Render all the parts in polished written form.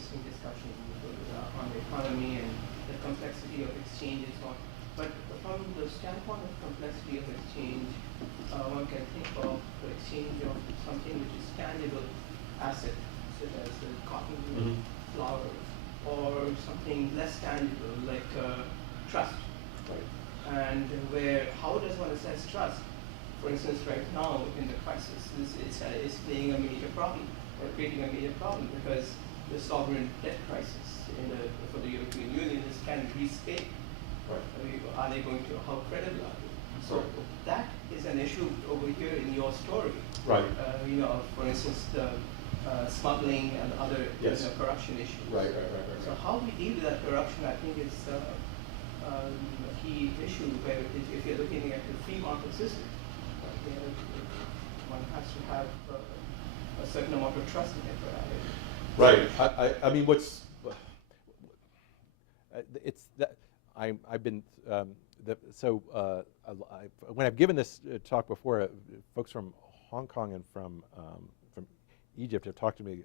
interesting discussion on the economy and the complexity of exchange and so on. But from the standpoint of complexity of exchange, one can think of the exchange of something which is tangible asset, such as cotton, flour, or something less tangible like trust. Right. And how does one assess trust? For instance, right now in the crisis, it's playing a major problem, or creating a major problem, because the sovereign debt crisis for the European Union is, can it repay? Right. Are they going to, how credible are they? So that is an issue over here in your story. Right. For instance, the smuggling and other corruption issues. Right. So how we deal with that corruption, I think, is a key issue. Where if you're looking at the free market system, one has to have a certain amount of trust in it. Right. I mean, what's it's that I've been when I've given this talk before, folks from Hong Kong and from Egypt have talked to me.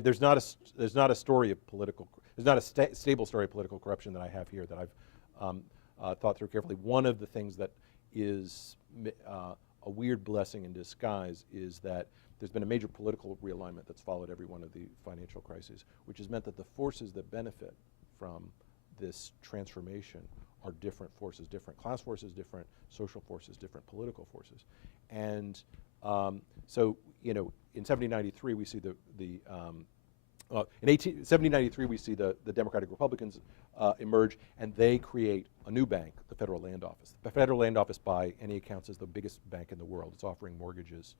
There's not a story of political. There's not a stable story of political corruption that I have here that I've thought through carefully. One of the things that is a weird blessing in disguise is that there's been a major political realignment that's followed every one of the financial crises, which has meant that the forces that benefit from this transformation are different forces, different class forces, different social forces, different political forces. And so, in 1793 we see in 1793 we see the Democratic Republicans emerge, and they create a new bank, the Federal Land Office. The Federal Land Office, by any accounts, is the biggest bank in the world. It's offering mortgages.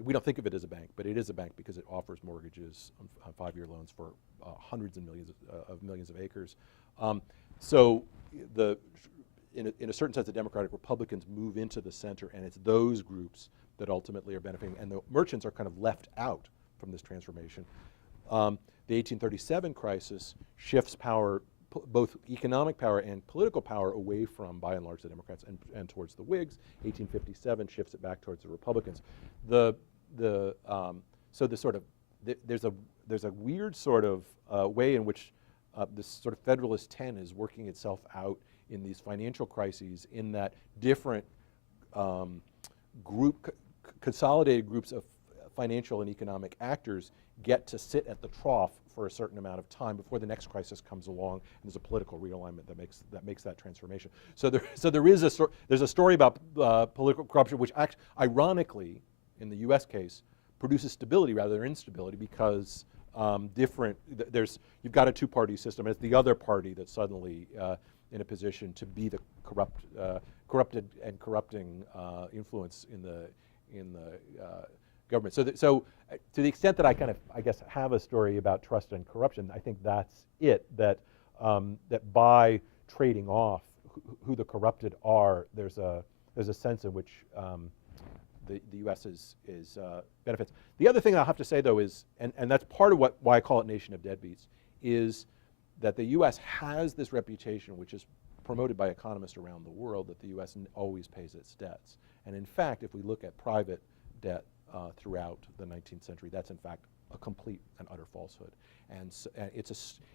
We don't think of it as a bank, but it is a bank because it offers mortgages on 5-year loans for hundreds and millions of acres. So in a certain sense, the Democratic Republicans move into the center, and it's those groups that ultimately are benefiting, and the merchants are kind of left out from this transformation. The 1837 crisis shifts power, both economic power and political power, away from, by and large, the Democrats and towards the Whigs. 1857 shifts it back towards the Republicans. There's a weird sort of way in which this sort of Federalist 10 is working itself out in these financial crises, in that different consolidated groups of financial and economic actors get to sit at the trough for a certain amount of time before the next crisis comes along, and there's a political realignment that makes that transformation. So there's a story about political corruption, which ironically, in the U.S. case, produces stability rather than instability, because you've got a two-party system, and it's the other party that's suddenly in a position to be the corrupted and corrupting influence in the government. So to the extent that I guess have a story about trust and corruption, I think that's it. That by trading off who the corrupted are, there's a sense in which the U.S. is benefits. The other thing I'll have to say, though, is, and that's part of why I call it nation of deadbeats, is that the U.S. has this reputation, which is promoted by economists around the world, that the U.S. always pays its debts. And in fact, if we look at private debt throughout the 19th century, that's in fact a complete and utter falsehood. And so,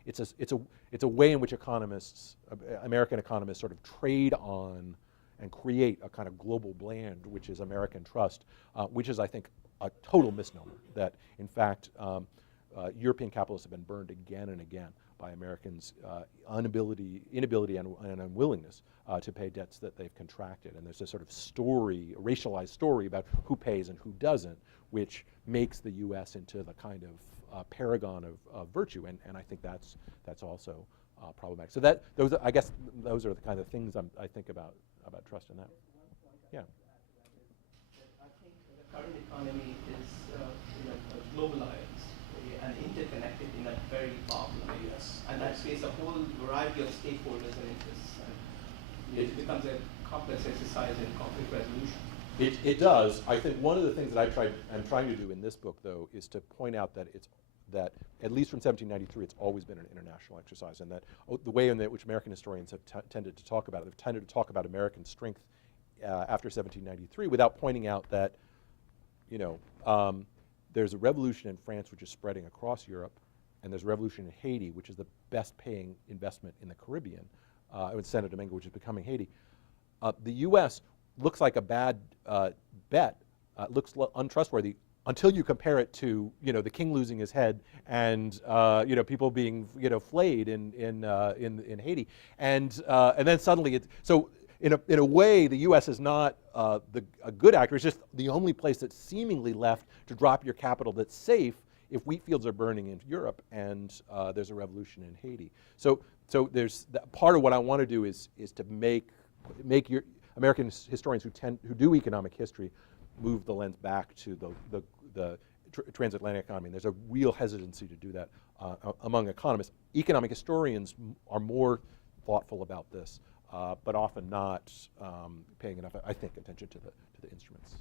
it's a way in which American economists sort of trade on and create a kind of global brand, which is American trust, which is, I think, a total misnomer. That in fact, European capitalists have been burned again and again by Americans' inability and unwillingness to pay debts that they've contracted. And there's a sort of story, a racialized story about who pays and who doesn't, which makes the U.S. into the kind of paragon of virtue. And I think that's also problematic. So I guess those are the kind of things I think about trust in that. Yeah. I think the current economy is globalized and interconnected in a very powerful way. Yes. And that creates a whole variety of stakeholders and interests. And it becomes a complex exercise in conflict resolution. It does. I think one of the things that I'm trying to do in this book, though, is to point out that that at least from 1793, it's always been an international exercise, and that the way in which American historians have tended to talk about it, they've tended to talk about American strength after 1793 without pointing out that you know, there's a revolution in France which is spreading across Europe, and there's a revolution in Haiti, which is the best paying investment in the Caribbean, with Santo Domingo, which is becoming Haiti. The U.S. looks like a bad bet, looks untrustworthy until you compare it to, you know, the king losing his head and, you know, people being, you know, flayed in Haiti, and then suddenly so in a way the U.S. is not a good actor. It's just the only place that's seemingly left to drop your capital that's safe if wheat fields are burning in Europe and there's a revolution in Haiti. So there's part of what I want to do is to make your American historians who do economic history move the lens back to the transatlantic economy. And there's a real hesitancy to do that among economists. Economic historians are more thoughtful about this, but often not paying enough, I think, attention to the instruments.